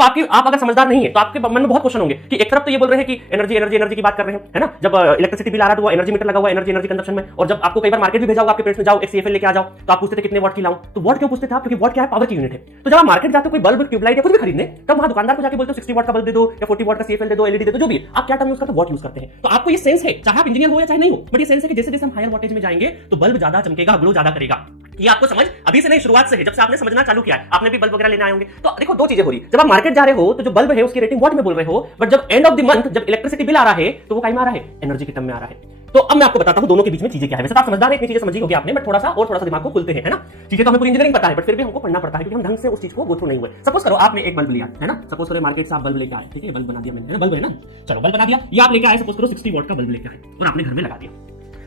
तो आप अगर समझदार नहीं है तो आपके मन में बहुत क्वेश्चन होंगे कि एक तरफ तो ये बोल रहे हैं कि एनर्जी एनर्जी एनर्जी की बात कर रहे हैं, है ना, जब इलेक्ट्रिसिटी बिल आ रहा तो वो एनर्जी मीटर लगा हुआ एनर्जी एनर्जी कंजप्शन में, और जब आपको कई बार मार्केट भी भेजा होगा आपके पेरेंट्स में, जाओ एक सीएफएल लेके आ जाओ, तो आप पूछते थे कितने वॉट की लाऊं, तो वॉट क्यों पूछते थे आप, क्योंकि वॉट क्या है, पावर की यूनिट है। तो जब आप मार्केट जाते हो कोई बल्ब ट्यूबलाइट या कुछ भी खरीदने, तब वहां दुकानदार को जाके बोलते हो 60 वॉट का बल्ब दे दो या 40 वॉट का सीएफएल दे दो, एलईडी दे दो, जो भी आप क्या टर्म यूज करते हो, वॉट यूज करते हैं। तो आपको ये सेंस है, चाहे आप इंजीनियर हो या चाहे नहीं हो, बट ये सेंस है कि जैसे जैसे हम हायर वोल्टेज में जाएंगे तो बल्ब ज्यादा चमकेगा, ग्लो ज्यादा करेगा। ये आपको समझ अभी से नहीं, शुरुआत से है, जब से आपने समझना चालू किया है, आपने भी बल्ब वगैरह लेने आए होंगे। तो देखो दो चीजें हो रही, जब आप मार्केट जा रहे हो तो जो बल्ब है उसकी रेटिंग वॉट में बोल रहे हो, बट जब एंड ऑफ द मंथ जब इलेक्ट्रिसिटी बिल आ रहा है तो वो काई में आ रहा है, एनर्जी की टर्म में आ रहा है। तो अब मैं आपको बताता हूं दोनों के बीच में चीजें क्या है। वैसे आप समझदार है, इतनी चीजें समझी होगी आपने, बट थोड़ा सा दिमाग को खुलते हैं, है ना। चीजें तो हमें पूरी इंजीनियरिंग पता है, बट फिर भी हमको पढ़ना पड़ता है क्योंकि हम ढंग से उस चीज को गो थ्रू नहीं हुए। सपोज करो आपने एक बल्ब लिया, है ना, सपोज करो मार्केट से आप बल्ब लेके आए, ठीक है, बल्ब बना दिया मैंने, है ना, बल्ब है ना, चलो बल्ब बना दिया, ये आप लेके आए, सपोज करो 60 वॉट का बल्ब लेके आए और आपने घर में लगा दिया,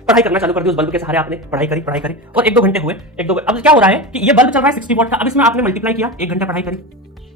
पढ़ाई करना चालू कर दी उस बल्ब के सहारे, आपने पढ़ाई करी और 1-2 घंटे हुए, अब क्या हो रहा है कि ये बल्ब चल रहा है 60 वॉट का, अब इसमें आपने मल्टीप्लाई किया, 1 घंटा पढ़ाई करी,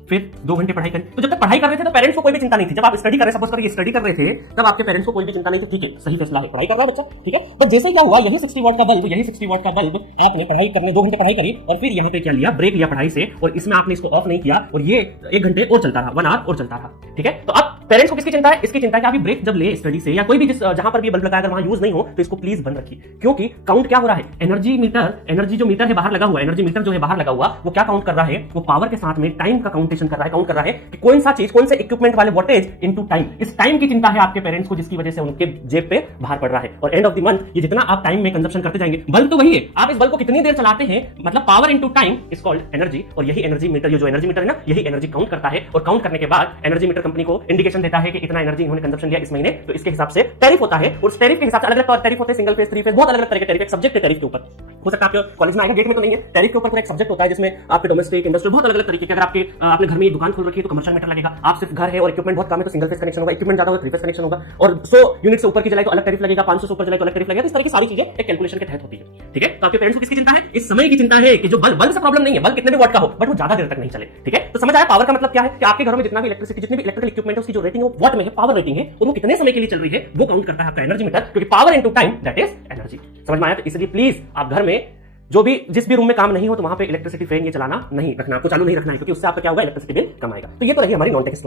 फिर 2 घंटे पढ़ाई करी। तो जब तक पढ़ाई कर रहे थे तो पेरेंट्स को कोई भी चिंता नहीं थी, जब आप स्टडी कर रहे, सपोज करिए स्टडी कर रहे थे, तब आपके पेरेंट्स को कोई भी चिंता नहीं थी, ठीक है, सही फैसला है, पढ़ाई कर रहा है बच्चा, ठीक है। तो जैसे क्या हुआ, यही 60 वॉट का बल्ब आपने पढ़ाई करने 2 घंटे पढ़ाई करी और फिर यहाँ पे क्या लिया, ब्रेक लिया पढ़ाई से, और इसमें आपने इसको ऑफ नहीं किया और ये 1 घंटे और चलता रहा, 1 आवर और चलता रहा, ठीक है। तो अब पेरेंट्स को किसकी चिंता है, इसकी चिंता है कि आप ब्रेक जब ले स्टडी से या कोई भी जहां पर भी बल्ब लगाया, अगर वहां यूज नहीं हो तो इसको प्लीज बंद रखिए, क्योंकि काउंट क्या हो रहा है, एनर्जी मीटर, एनर्जी जो मीटर है बाहर लगा हुआ, एनर्जी मीटर जो है बाहर लगा हुआ, वो क्या काउंट कर रहा है, वो पावर के साथ में टाइम का काउंटेशन कर रहा है, काउंट कर रहा है कि कौन सा चीज, कौन से इक्विपमेंट वाले वोल्टेज इनटू टाइम। इस टाइम की चिंता है आपके पेरेंट्स को, जिसकी वजह से उनके जेब पे भार पड़ रहा है, और एंड ऑफ द मंथ ये जितना आप टाइम में कंजप्शन करते जाएंगे, बल्ब तो वही है, आप इस बल्ब को कितनी देर चलाते हैं, मतलब power into time is called energy, और यही एनर्जी मीटर, ये जो एनर्जी मीटर है ना, यही एनर्जी काउंट करता है, और काउंट करने के बाद एनर्जी मीटर कंपनी को इंडिकेशन देता है कि इतना एनर्जी इन्होंने कंजप्शन लिया इस महीने, तो इसके हिसाब से टैरिफ होता है, और उस टैरिफ के हिसाब से अलग-अलग टैरिफ होते हैं, सिंगल फेज, 3 फेज, बहुत अलग-अलग तरह के टैरिफ, एक सब्जेक्ट है टैरिफ के ऊपर, हो सकता है आपके कॉलेज में आएगा, गेट में तो नहीं है, टैरिफ के ऊपर एक सब्जेक्ट होता है जिसमें आपके डोमेस्टिक, इंडस्ट्रियल, बहुत अलग-अलग तरीके के, अगर आपके अपने घर में दुकान खोल रखी है तो कमर्शियल मीटर लगेगा, आप सिर्फ घर है और इक्विपमेंट बहुत कम है तो सिंगल फेज कनेक्शन होगा, इक्विपमेंट ज्यादा होगा 3 फेज कनेक्शन होगा, और 100 यूनिट से ऊपर की जलाए तो अलग टैरिफ लगेगा, 500 से ऊपर जलाए तो अलग टैरिफ लगेगा। तो इस तरह की सारी चीजें एक कैलकुलेशन के तहत होती है, ठीक है। तो आपके पेरेंट्स को किसकी चिंता है, इस समय की चिंता है कि जो बल्ब से प्रॉब्लम नहीं है, बल्ब कितने भी वॉट का हो बट वो ज्यादा देर तक नहीं चले, ठीक है। तो समझ आया पावर का मतलब क्या है, कि आपके घरों में जितना भी इलेक्ट्रिसिटी, जितने भी इलेक्ट्रिकल इक्विपमेंट है उसकी जो रेटिंग है वॉट में है, पावर रेटिंग है, और वो कितने समय के लिए चल रही है वो काउंट करता है आपका एनर्जी मीटर, क्योंकि power into time that is energy. समझ में आया। तो इसलिए प्लीज आप घर में जो भी जिस भी रूम में काम नहीं हो तो वहां पे इलेक्ट्रिसिटी फैन ये चलाना नहीं रखना, आपको चालू नहीं रखना है, क्योंकि उससे आपका क्या होगा, इलेक्ट्रिसिटी बिल कम आएगा। तो ये तो रही हमारी नॉन टेक स्टोरी।